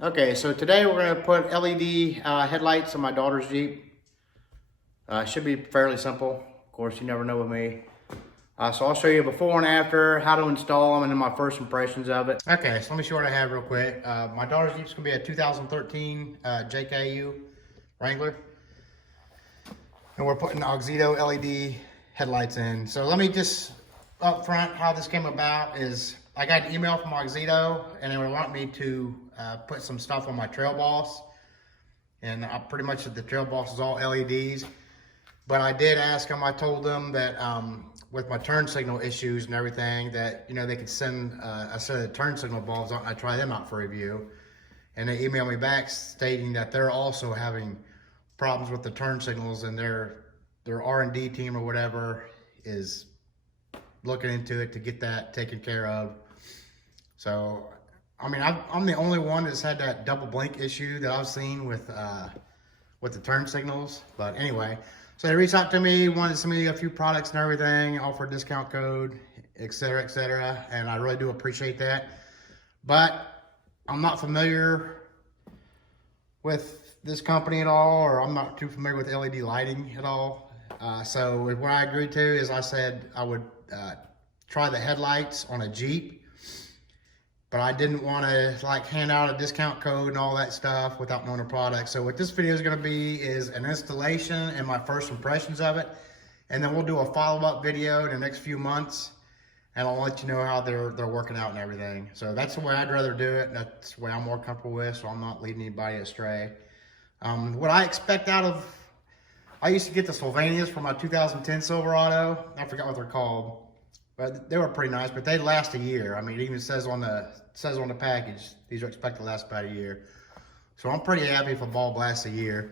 Okay, so today we're going to put LED headlights on my daughter's Jeep. Should be fairly simple. Of course, you never know with me. So I'll show you before and after, how to install them, and then my first impressions of it. Okay, so let me show what I have real quick. My daughter's Jeep's going to be a 2013 JKU Wrangler. And we're putting Auxito LED headlights in. So let me just, up front, how this came about is I got an email from Auxito, and they would want me to put some stuff on my Trail Boss. And pretty much the Trail Boss is all LEDs. But I did ask them, I told them that with my turn signal issues and everything, that, you know, they could send a set of turn signal bulbs out and I'd try them out for review. And they emailed me back stating that they're also having problems with the turn signals, and their R&D team or whatever is looking into it to get that taken care of. So, I mean, I'm the only one that's had that double blink issue that I've seen with the turn signals. But anyway, so they reached out to me, wanted to send me a few products and everything, offer a discount code, etc., and I really do appreciate that. But I'm not familiar with this company at all, or I'm not too familiar with LED lighting at all. So what I agreed to is I said I would try the headlights on a Jeep, but I didn't want to like hand out a discount code and all that stuff without knowing the product. So what this video is going to be is an installation and my first impressions of it. And then we'll do a follow-up video in the next few months, and I'll let you know how they're working out and everything. So that's the way I'd rather do it. That's the way I'm more comfortable with, so I'm not leading anybody astray. What I expect out of, I used to get the Sylvanias for my 2010 Silverado. I forgot what they're called, but they were pretty nice, but they last a year. I mean, it even says on the package, these are expected to last about a year. So I'm pretty happy if a bulb lasts a year.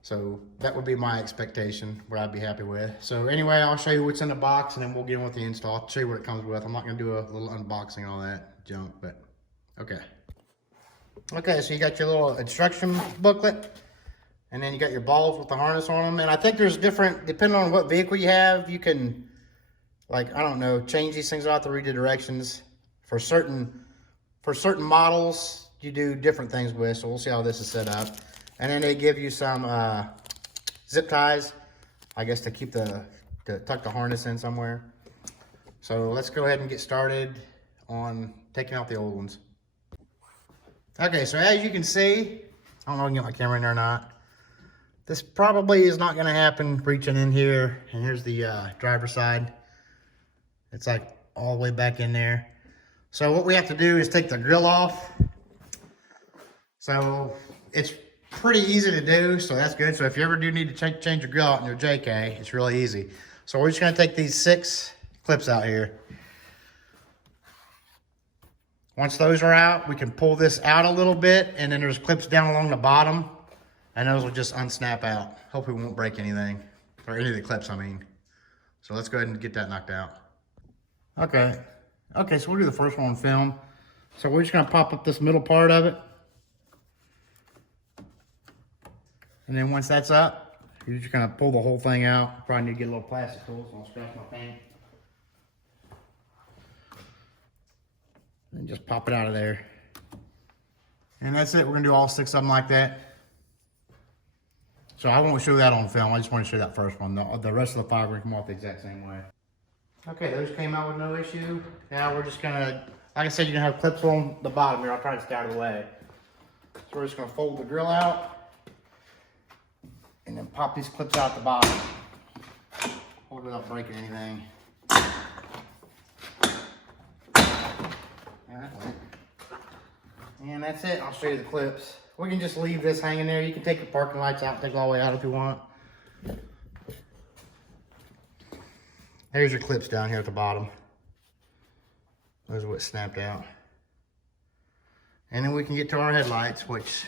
So that would be my expectation, what I'd be happy with. So anyway, I'll show you what's in the box, and then we'll get in with the install. I'll show you what it comes with. I'm not gonna do a little unboxing and all that junk, but okay. Okay, so you got your little instruction booklet, and then you got your balls with the harness on them. And I think there's different, depending on what vehicle you have, you can, like, I don't know, change these things out to read the directions. For certain models, you do different things with, so we'll see how this is set up. And then they give you some zip ties, I guess, to keep to tuck the harness in somewhere. So let's go ahead and get started on taking out the old ones. Okay, so as you can see, I don't know if I can get my camera in there or not. This probably is not gonna happen reaching in here. And here's the driver's side. It's like all the way back in there. So what we have to do is take the grill off. So it's pretty easy to do, so that's good. So if you ever do need to change your grill out in your JK, it's really easy. So we're just gonna take these 6 clips out here. Once those are out, we can pull this out a little bit, and then there's clips down along the bottom, and those will just unsnap out. Hopefully we won't break anything, or any of the clips, I mean. So let's go ahead and get that knocked out. Okay, so we'll do the first one on film. So we're just gonna pop up this middle part of it. And then once that's up, you're just gonna pull the whole thing out. Probably need to get a little plastic tool, so I'll scratch my paint. And just pop it out of there. And that's it. We're gonna do all 6 of them like that. So I won't show that on film. I just want to show that first one. The rest of the 5 are gonna come off the exact same way. Okay, those came out with no issue. Now we're just gonna, like I said, you're gonna have clips on the bottom here. I'll try to stay out of the way. So we're just gonna fold the grill out and then pop these clips out the bottom. Hold it without breaking anything. And that's it. I'll show you the clips. We can just leave this hanging there. You can take the parking lights out, take it all the way out if you want. There's your clips down here at the bottom. Those are what snapped out. And then we can get to our headlights, which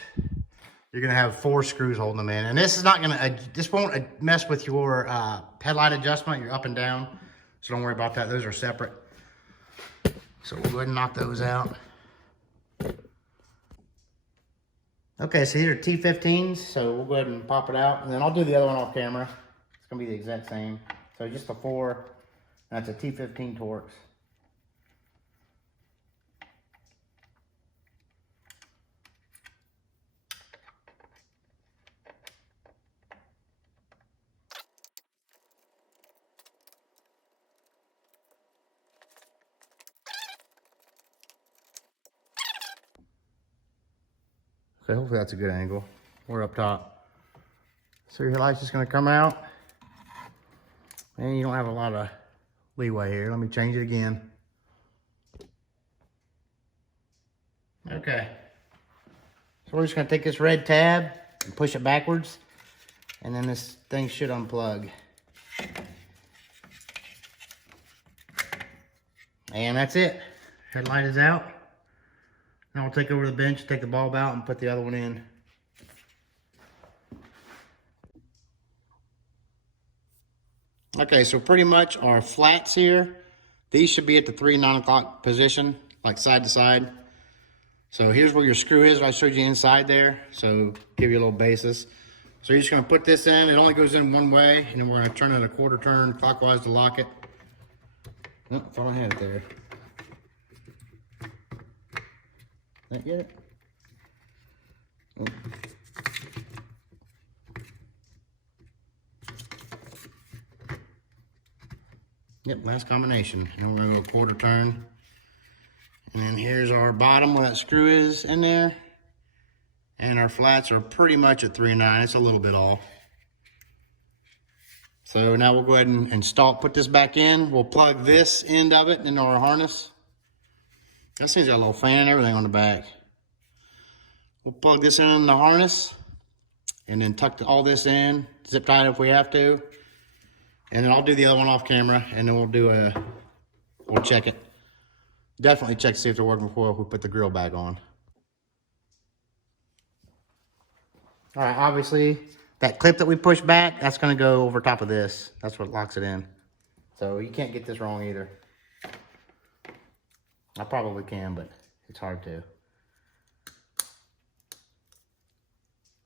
you're gonna have 4 screws holding them in. And this is not gonna, this won't mess with your headlight adjustment, your up and down. So don't worry about that, those are separate. So we'll go ahead and knock those out. Okay, so these are T15s, so we'll go ahead and pop it out, and then I'll do the other one off camera. It's gonna be the exact same. So just a 4, and that's a T15 Torx. Okay, hopefully that's a good angle. We're up top. So your headlight's just gonna come out. And you don't have a lot of leeway here. Let me change it again. Okay. So we're just gonna take this red tab and push it backwards. And then this thing should unplug. And that's it. Headlight is out. Now we'll take over the bench, take the bulb out, and put the other one in. Okay, so pretty much our flats here, these should be at the 3 9 o'clock position, like side to side. So here's where your screw is. I showed you inside there, so give you a little basis. So you're just gonna put this in. It only goes in one way, and then we're gonna turn it a quarter turn clockwise to lock it. Oh, thought I had it there. That get it? Oh. Yep, last combination. And we're gonna go a quarter turn. And then here's our bottom where that screw is in there. And our flats are pretty much at 3 9. It's a little bit off. So now we'll go ahead and install, put this back in. We'll plug this end of it into our harness. This thing's got a little fan and everything on the back. We'll plug this in the harness and then tuck all this in, zip tie it if we have to. And then I'll do the other one off camera, and then we'll check it. Definitely check to see if they're working before we put the grill back on. All right, obviously that clip that we push back, that's gonna go over top of this. That's what locks it in. So you can't get this wrong either. I probably can, but it's hard to.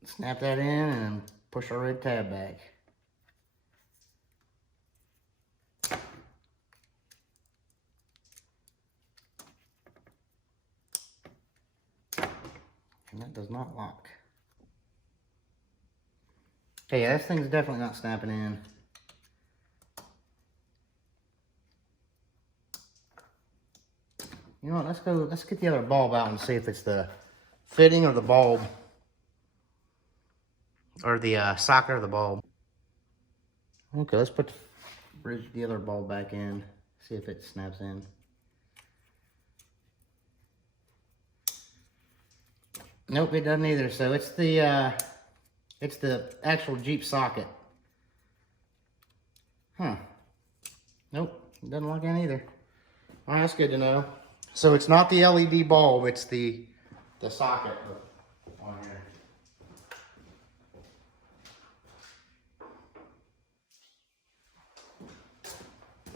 Snap that in and push our red tab back. And that does not lock. Okay, yeah, this thing's definitely not snapping in. You know what, let's get the other bulb out and see if it's the fitting or the bulb. Or the socket or the bulb. Okay, let's put the other bulb back in. See if it snaps in. Nope, it doesn't either. So it's the actual Jeep socket. Huh. Nope, it doesn't lock in either. All right, that's good to know. So it's not the LED bulb, it's the socket on here.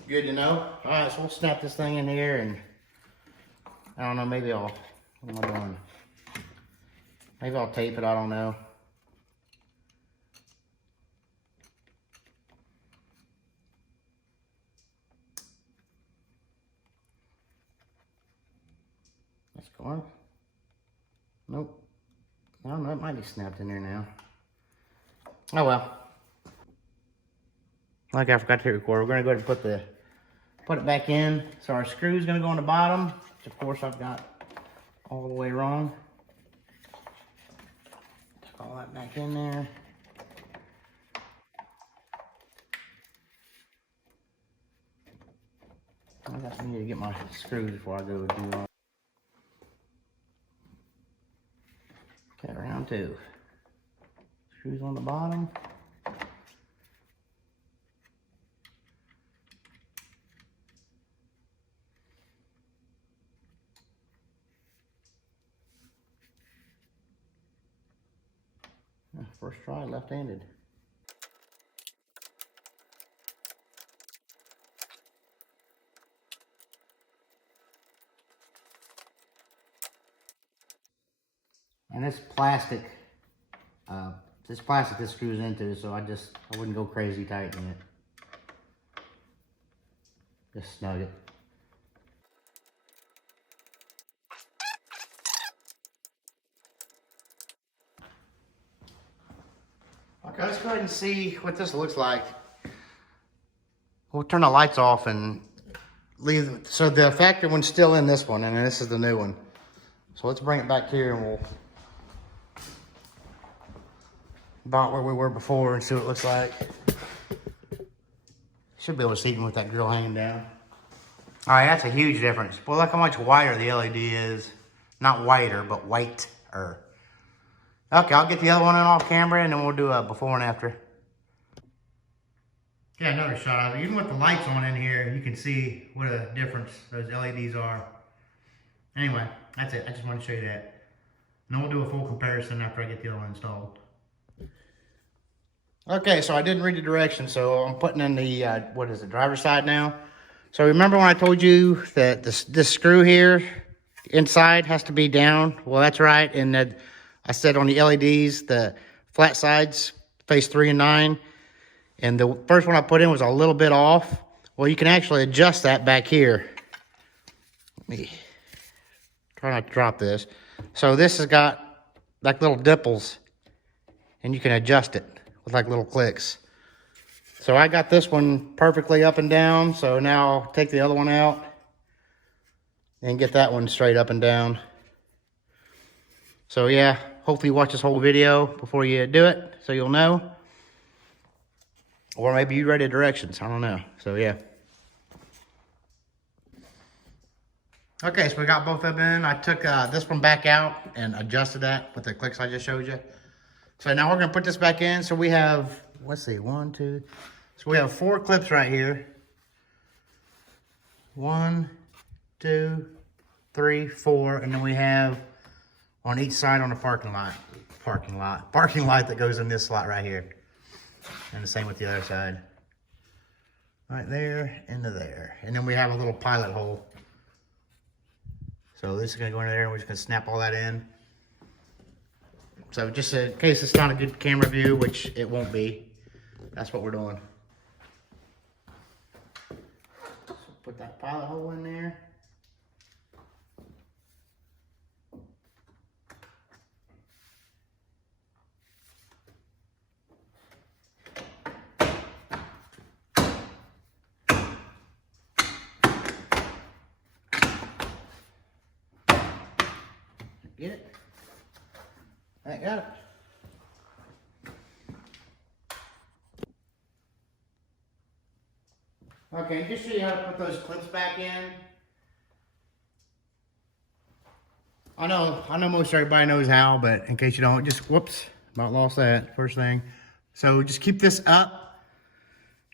Good to know. All right, so we'll snap this thing in here, and I don't know, maybe what am I doing? Maybe I'll tape it, I don't know. That's going. Nope. I don't know, it might be snapped in there now. Oh well. Like I forgot to hit record, we're gonna go ahead and put it back in. So our screw's gonna go on the bottom, which of course I've got all the way wrong. Tuck all that back in there. I guess I need to get my screws before I go do all. Okay, round 2. Screws on the bottom. First try, left-handed. And this plastic this screws into, so I wouldn't go crazy tightening it. Just snug it. Okay, let's go ahead and see what this looks like. We'll turn the lights off and leave. So the factory one's still in this one, and this is the new one. So let's bring it back here and about where we were before and see what it looks like. Should be able to see even with that grill hanging down. All right, that's a huge difference. Boy, look how much whiter the LED is. Not whiter, but whiter. Okay, I'll get the other one in off camera and then we'll do a before and after. Yeah, another shot of it. Even with the lights on in here, you can see what a difference those LEDs are. Anyway, that's it. I just wanted to show you that. And then we'll do a full comparison after I get the other one installed. Okay, so I didn't read the directions, so I'm putting in the, what is it, driver's side now. So remember when I told you that this screw here inside has to be down? Well, that's right. And I said on the LEDs, the flat sides face 3 and 9. And the first one I put in was a little bit off. Well, you can actually adjust that back here. Let me try not to drop this. So this has got like little dimples, and you can adjust it with like little clicks. So I got this one perfectly up and down. So now I'll take the other one out and get that one straight up and down. So yeah, hopefully you watch this whole video before you do it, so you'll know. Or maybe you read the directions, I don't know. So yeah. Okay, so we got both of them in. I took this one back out and adjusted that with the clicks I just showed you. So now we're gonna put this back in. So we have, let's see, 1, 2. So we have 4 clips right here. 1, 2, 3, 4, and then we have on each side on the parking light that goes in this slot right here. And the same with the other side. Right there, into there. And then we have a little pilot hole. So this is gonna go into there and we're just gonna snap all that in. So just in case it's not a good camera view, which it won't be, that's what we're doing. So put that pilot hole in there. Get it? I got it. Okay, just show you how to put those clips back in. I know most everybody knows how, but in case you don't, just whoops, about lost that first thing. So just keep this up,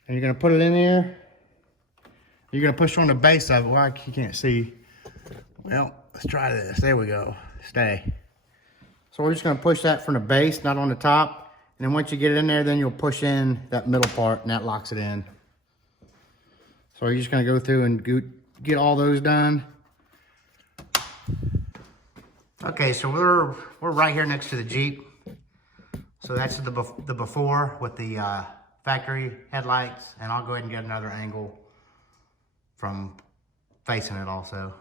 and you're gonna put it in there. You're gonna push on the base of it. Well, you can't see. Well, let's try this. There we go. Stay. So we're just going to push that from the base, not on the top. And then once you get it in there, then you'll push in that middle part and that locks it in. So you're just going to go through and get all those done. Okay, so we're right here next to the Jeep. So that's the before with the factory headlights. And I'll go ahead and get another angle from facing it also.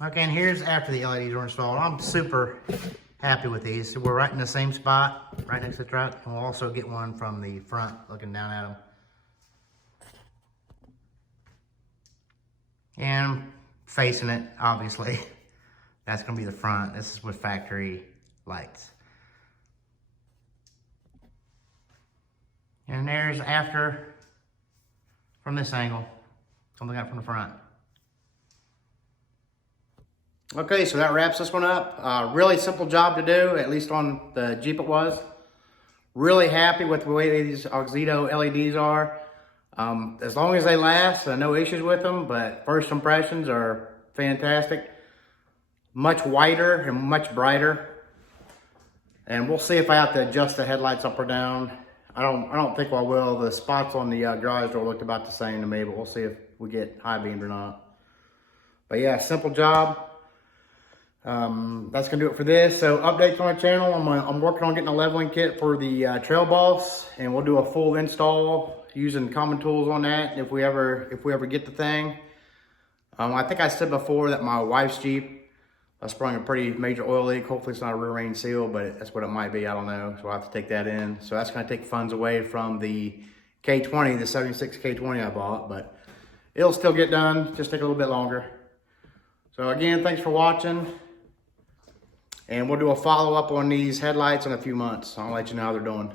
Okay, and here's after the LEDs were installed. I'm super happy with these. So we're right in the same spot, right next to the truck. And we'll also get one from the front looking down at them. And facing it, obviously. That's gonna be the front. This is with factory lights. And there's after from this angle. Something out from the front. Okay, so that wraps this one up. Really simple job to do, at least on the Jeep it was. Really happy with the way these Auxito LEDs are. As long as they last, no issues with them, but first impressions are fantastic. Much whiter and much brighter. And we'll see if I have to adjust the headlights up or down. I don't think I will. The spots on the garage door looked about the same to me, but we'll see if we get high beamed or not. But yeah, simple job. That's gonna do it for this. So updates on our channel. I'm working on getting a leveling kit for the Trail Boss, and we'll do a full install using common tools on that if we ever get the thing. I think I said before that my wife's Jeep sprung a pretty major oil leak. Hopefully it's not a rear range seal, but that's what it might be. I don't know. So I'll have to take that in. So that's gonna take funds away from the K20, the 76 K20 I bought, but it'll still get done. Just take a little bit longer. So again, thanks for watching. And we'll do a follow-up on these headlights in a few months. I'll let you know how they're doing.